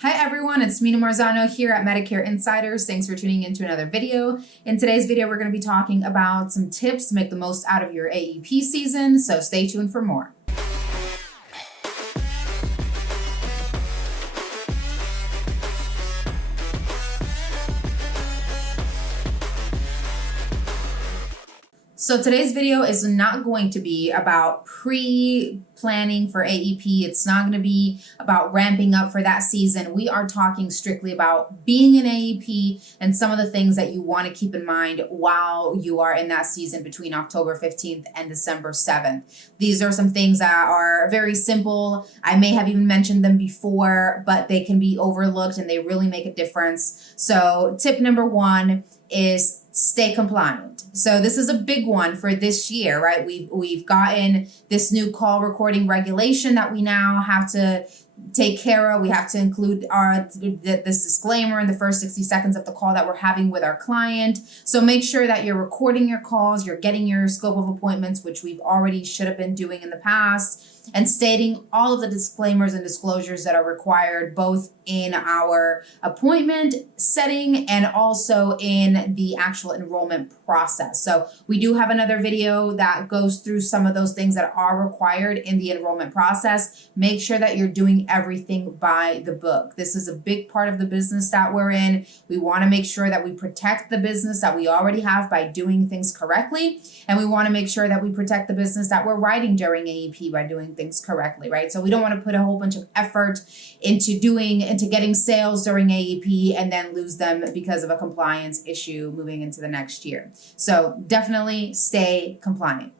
Hi everyone, it's Mina Marzano here at Medicare Insiders. Thanks for tuning in to another video. In today's video, we're going to be talking about some tips to make the most out of your AEP season, so stay tuned for more. So today's video is not going to be about pre-planning for AEP. It's not going to be about ramping up for that season. We are talking strictly about being an AEP and some of the things that you want to keep in mind while you are in that season between October 15th and December 7th. These are some things that are very simple. I may have even mentioned them before, but they can be overlooked and they really make a difference. So tip number one is stay compliant. So this is a big one for this year, right? We've gotten this new call recording regulation that we now have to take care of. We have to include this disclaimer in the first 60 seconds of the call that we're having with our client. So make sure that you're recording your calls, you're getting your scope of appointments, which we've already should have been doing in the past, and stating all of the disclaimers and disclosures that are required both in our appointment setting and also in the actual enrollment process. So we do have another video that goes through some of those things that are required in the enrollment process. Make sure that you're doing everything by the book. This is a big part of the business that we're in. We want to make sure that we protect the business that we already have by doing things correctly. And we want to make sure that we protect the business that we're writing during AEP by doing things correctly, right? So we don't want to put a whole bunch of effort into getting sales during AEP and then lose them because of a compliance issue moving into the next year. So definitely stay compliant.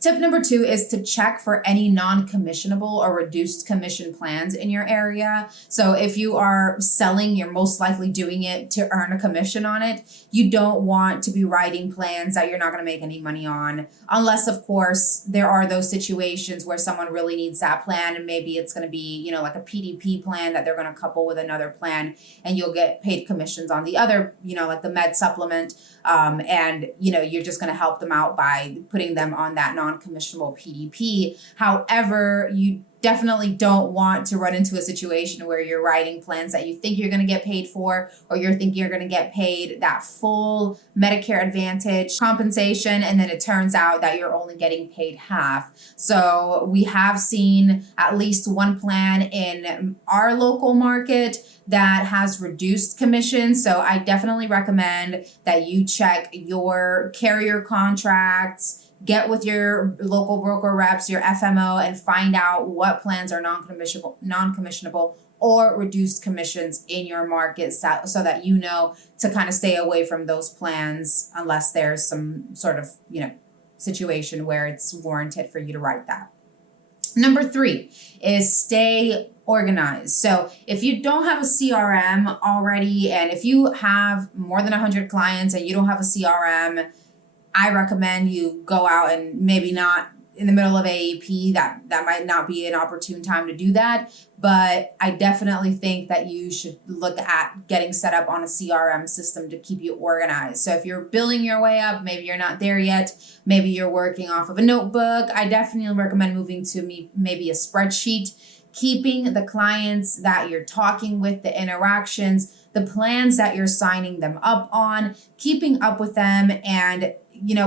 Tip number two is to check for any non-commissionable or reduced commission plans in your area. So if you are selling, you're most likely doing it to earn a commission on it. You don't want to be writing plans that you're not going to make any money on, unless of course there are those situations where someone really needs that plan and maybe it's going to be, like a PDP plan that they're going to couple with another plan and you'll get paid commissions on the other, like the med supplement. And you're just going to help them out by putting them on that non-commissionable PDP. However, you definitely don't want to run into a situation where you're writing plans that you think you're going to get paid for, or you're thinking you're going to get paid that full Medicare Advantage compensation, and then it turns out that you're only getting paid half. So we have seen at least one plan in our local market that has reduced commissions. So I definitely recommend that you check your carrier contracts, get with your local broker reps, your FMO, and find out what plans are non-commissionable or reduced commissions in your market so that you know to kind of stay away from those plans unless there's some sort of, situation where it's warranted for you to write that. Number three is stay organized. So if you don't have a CRM already, and if you have more than 100 clients and you don't have a CRM, I recommend you go out and maybe not in the middle of AEP. That might not be an opportune time to do that, but I definitely think that you should look at getting set up on a CRM system to keep you organized. So if you're building your way up, maybe you're not there yet, maybe you're working off of a notebook, I definitely recommend moving to maybe a spreadsheet, keeping the clients that you're talking with, the interactions, the plans that you're signing them up on, keeping up with them, and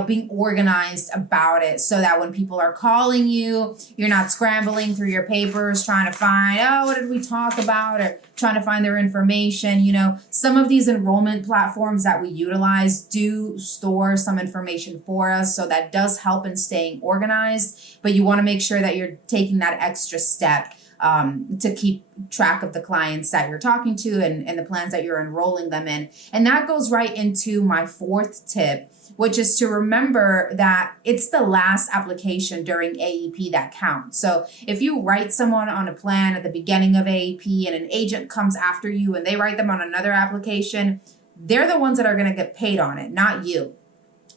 being organized about it so that when people are calling you, you're not scrambling through your papers trying to find, what did we talk about, or trying to find their information. Some of these enrollment platforms that we utilize do store some information for us, so that does help in staying organized, but you want to make sure that you're taking that extra step to keep track of the clients that you're talking to and the plans that you're enrolling them in. And that goes right into my fourth tip, which is to remember that it's the last application during AEP that counts. So if you write someone on a plan at the beginning of AEP and an agent comes after you and they write them on another application, they're the ones that are going to get paid on it, not you.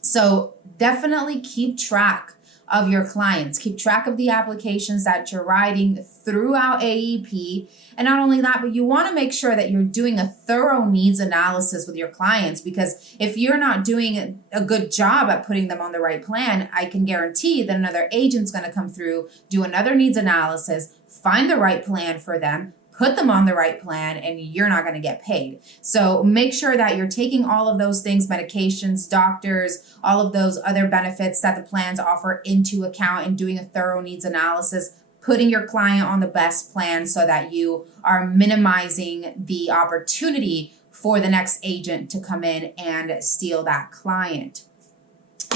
So definitely keep track of your clients. Keep track of the applications that you're writing throughout AEP. And not only that, but you want to make sure that you're doing a thorough needs analysis with your clients, because if you're not doing a good job at putting them on the right plan, I can guarantee that another agent's going to come through, do another needs analysis, find the right plan for them, put them on the right plan, and you're not going to get paid. So make sure that you're taking all of those things, medications, doctors, all of those other benefits that the plans offer into account, and doing a thorough needs analysis, putting your client on the best plan so that you are minimizing the opportunity for the next agent to come in and steal that client.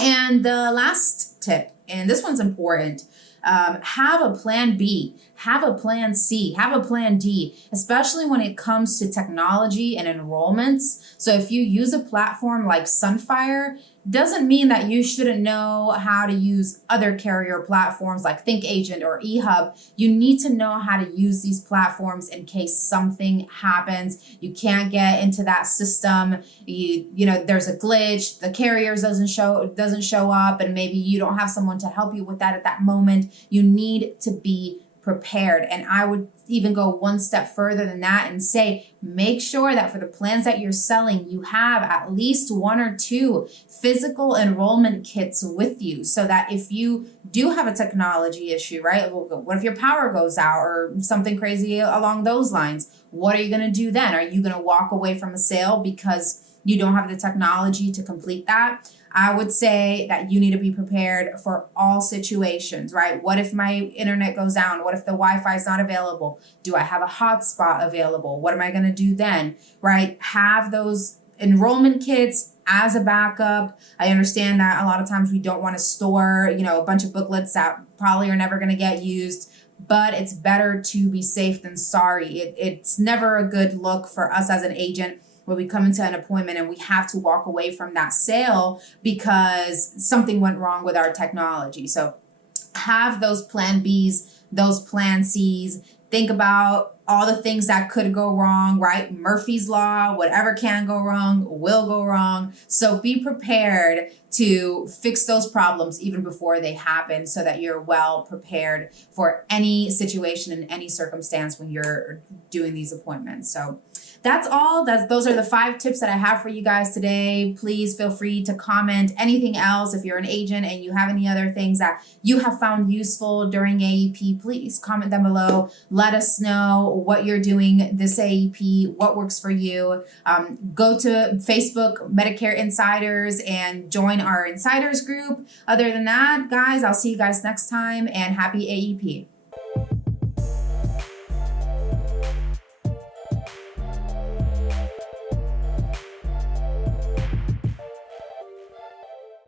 And the last tip, and this one's important, have a plan B, have a plan C, have a plan D, especially when it comes to technology and enrollments. So if you use a platform like Sunfire, doesn't mean that you shouldn't know how to use other carrier platforms like ThinkAgent or eHub. You need to know how to use these platforms in case something happens. You can't get into that system. You know, there's a glitch, the carrier doesn't show up, and maybe you don't have someone to help you with that at that moment. You need to be prepared. And I would even go one step further than that and say, make sure that for the plans that you're selling, you have at least 1 or 2 physical enrollment kits with you, so that if you do have a technology issue, right? What if your power goes out or something crazy along those lines? What are you going to do then? Are you going to walk away from a sale because you don't have the technology to complete that? I would say that you need to be prepared for all situations, right? What if my internet goes down? What if the Wi-Fi is not available? Do I have a hotspot available? What am I going to do then, right? Have those enrollment kits as a backup. I understand that a lot of times we don't want to store, you know, a bunch of booklets that probably are never going to get used, but it's better to be safe than sorry. It's never a good look for us as an agent when we come into an appointment and we have to walk away from that sale because something went wrong with our technology. So have those plan Bs, those plan Cs. Think about all the things that could go wrong, right? Murphy's Law, whatever can go wrong will go wrong. So be prepared to fix those problems even before they happen, so that you're well prepared for any situation and any circumstance when you're doing these appointments. So that's all. Those are the 5 tips that I have for you guys today. Please feel free to comment anything else. If you're an agent and you have any other things that you have found useful during AEP, please comment them below. Let us know what you're doing this AEP, what works for you. Go to Facebook Medicare Insiders and join our Insiders group. Other than that, guys, I'll see you guys next time, and happy AEP.